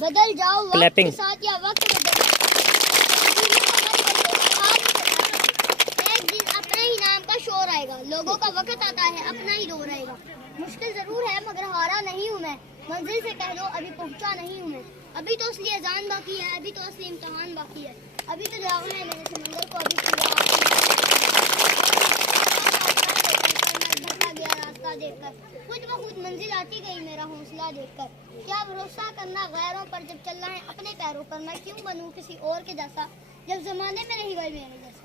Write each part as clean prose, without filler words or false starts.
बदल जाओ वक्त क्लैपिंग के साथ या वक्त बदल एक दिन अपने ही नाम का शोर आएगा, लोगों का वक्त आता है अपना ही दौर आएगा। मुश्किल जरूर है मगर हारा नहीं हूँ मैं, मंजिल से कह दो अभी पहुँचा नहीं हूँ मैं। अभी तो असली अजान बाकी है, अभी तो असली इम्तिहान बाकी है, अभी तो जागना है मैंने समंदर को, अभी भटका गया रास्ता देखकर, खुद ब खुद मंजिल आती गई मेरा हौसला देखकर। क्या भरोसा करना गैरों पर जब चलना है अपने पैरों पर, मैं क्यों बनूं किसी और के जैसा जब जमाने में नहीं गए मेरे जैसा।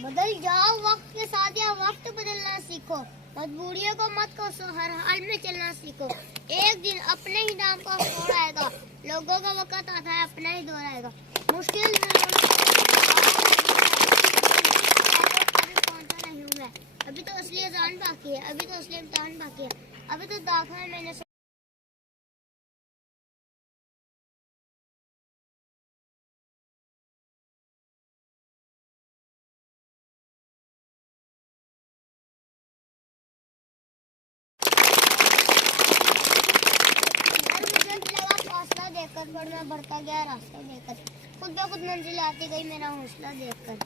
बदल जाओ वक्त के साथ या वक्त बदलना सीखो, मजबूरियों को मत कोसो, हर हाल में चलना सीखो। एक दिन अपने ही नाम का शोर आएगा, लोगों का वक्त आता है अपना ही दौर आएगा। मुश्किल अभी पहुंचा नहीं हूँ मैं, अभी तो असली अजान बाकी है, अभी तो असली इम्तिहान बाकी है, अभी तो दाखिला है मैंने। देखकर पर मैं बढ़ता गया रास्ता देखकर, खुद ब खुद मंजिल आती गई मेरा हौसला देखकर।